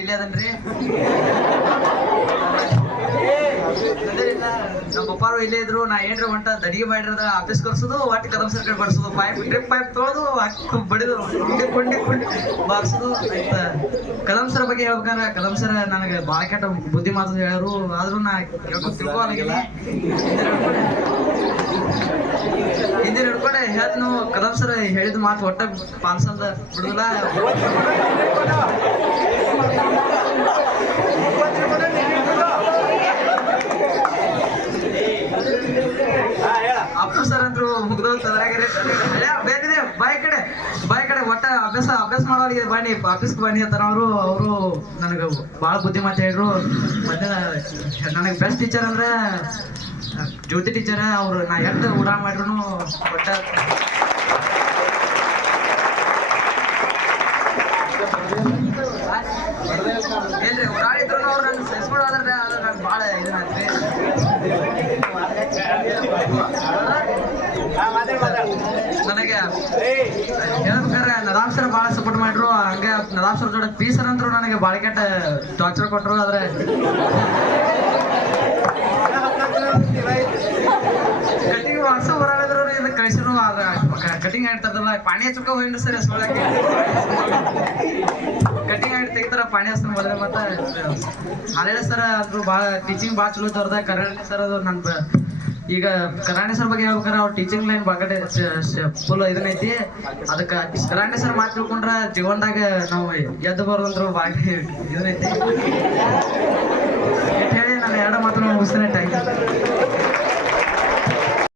ಇಲ್ಲೇ ಅದನ್ರಿ ನಮ್ಮ ಪಪ್ಪಾರು ಇಲ್ಲೇ ಇದ್ರು. ನಾ ಏನ್ರಿ ಹೊಂಟ ದಡಿಗೆ ಮಾಡಿರದ ಆಫೀಸ್ ಕರ್ಸೋದು ಒಟ್ಟು ಕದಂ ಸರ್ ಕಡೆ ಬರ್ಸೋದು ಡ್ರಿಪ್ ಪೈಪ್ ತೊಳೆದು ಬಡಿದು ಕೊಂಡಿ ಬಾರಿಸೋದು. ಕದಂ ಸರ್ ಬಗ್ಗೆ ಹೇಳ್ಬೇಕಂದ್ರೆ ಕದಂ ಸರ್ ನನಗೆ ಭಾಳ ಕೆಟ್ಟ ಬುದ್ಧಿ ಮಾತು ಹೇಳರು. ಆದ್ರೂ ನಾ ತಿಳ್ಕೊಳಗಿಲ್ಲ. ಹಿಂದಿನ ಹಿಡ್ಕೊಂಡೆ ಹೇಳ್ನು ಕದಂ ಸರ್ ಹೇಳಿದ ಮಾತು ಒಟ್ಟ ಪಾಲ್ಸಲ್ದ ಬಿಡುದಿಲ್ಲ. ಅಪ್ಪು ಸರ್ ಅಂದ್ರು ಮುಗ್ದೋಗ್ತದ್ರಾಗೆ ಬೇಕಿದೆ ಬಾಯ್ ಕಡೆ ಒಟ್ಟ ಅಭ್ಯಾಸ ಮಾಡೋರಿಗೆ ಬನ್ನಿ ಆಫೀಸ್ಗೆ ಬನ್ನಿ ಅಂತಾರ ಅವರು ನನಗೆ ಭಾಳ ಬುದ್ಧಿ ಮಾತು ಹೇಳಿದ್ರು. ಮತ್ತೆ ನನಗೆ ಬೆಸ್ಟ್ ಟೀಚರ್ ಅಂದ್ರೆ ಜ್ಯೋತಿ ಟೀಚರ್. ಅವ್ರು ನಾ ಎಷ್ಟು ಊಟ ಮಾಡಿದ್ರು ಒಟ್ಟ ಏನ್ರಿ ಓಡಾಡಿದ್ರು ಅವ್ರು ನನ್ನ ಸಹಿಸ್ಕೊಳ್ಳೋದ್ರೆ ಅದು ನಂಗೆ ಭಾಳ ಇದನ್ನಾಗ್ರಿ. ನನಗೆ ಹೇಳ್ಬೇಕಾದ್ರೆ ನದಾಮ್ ಸರ್ ಭಾಳ ಸಪೋರ್ಟ್ ಮಾಡ್ರು. ಹಂಗೆ ನದಾಮ್ ಸರ್ ಜೋಡಿ ಪಿ ಸರ್ ಅಂದ್ರು ನನಗೆ ಭಾಳ ಕೆಟ್ಟ ಟಾರ್ಚರ್ ಕೊಟ್ಟರು. ಆದ್ರೆ ಕಟಿಂಗ್ ವಾಟ್ಸ ಹೊರಾಡಿದ್ರು ಇದಕ್ಕೆ ಕಳಿಸಿದ್ರು. ಆದ್ರೆ ಕಟಿಂಗ್ ಆಗ್ತದಲ್ಲ ಪಾಣಿ ಹಚ್ಚಕ ಹೋಗಿಲ್ಲ ಸರ್ ಸೋಳಕ್ಕೆ ಕಟಿಂಗ್ ಆಗಿ ತೆಗಿತಾರ ಪಾಣಿ ಹಚ್ತಾನೆ ಮೊದಲೇ. ಮತ್ತೆ ಹಾಲೇಳ ಸರ್ ಅಂದ್ರು ಭಾಳ ಟೀಚಿಂಗ್ ಭಾಳ ಚಲೋ ತೋರ್ದ. ಕರಾಣಿ ಸರ್ ಅದು ನನ್ನ ಈಗ ಕರಾಣಿ ಸರ್ ಬಗ್ಗೆ ಹೇಳ್ಬೇಕಾರೆ ಅವ್ರ ಟೀಚಿಂಗ್ ಲೈನ್ ಬಾಗಡೆ ಫುಲ್ ಇದನ್ನೈತಿ. ಅದಕ್ಕೆ ಕರಾಣಿ ಸರ್ ಮಾತು ತಿಳ್ಕೊಂಡ್ರೆ ಜೀವನದಾಗ ನಾವು ಎದ್ದು ಬರೋದಂದ್ರು ಭಾಳ ಇದನ್ನೈತಿ. ಹೇಳಿ ನಾನು ಎರಡು ಮಾತನ್ನು ಮುಗಿಸ್ತೇನೆ. Thank you.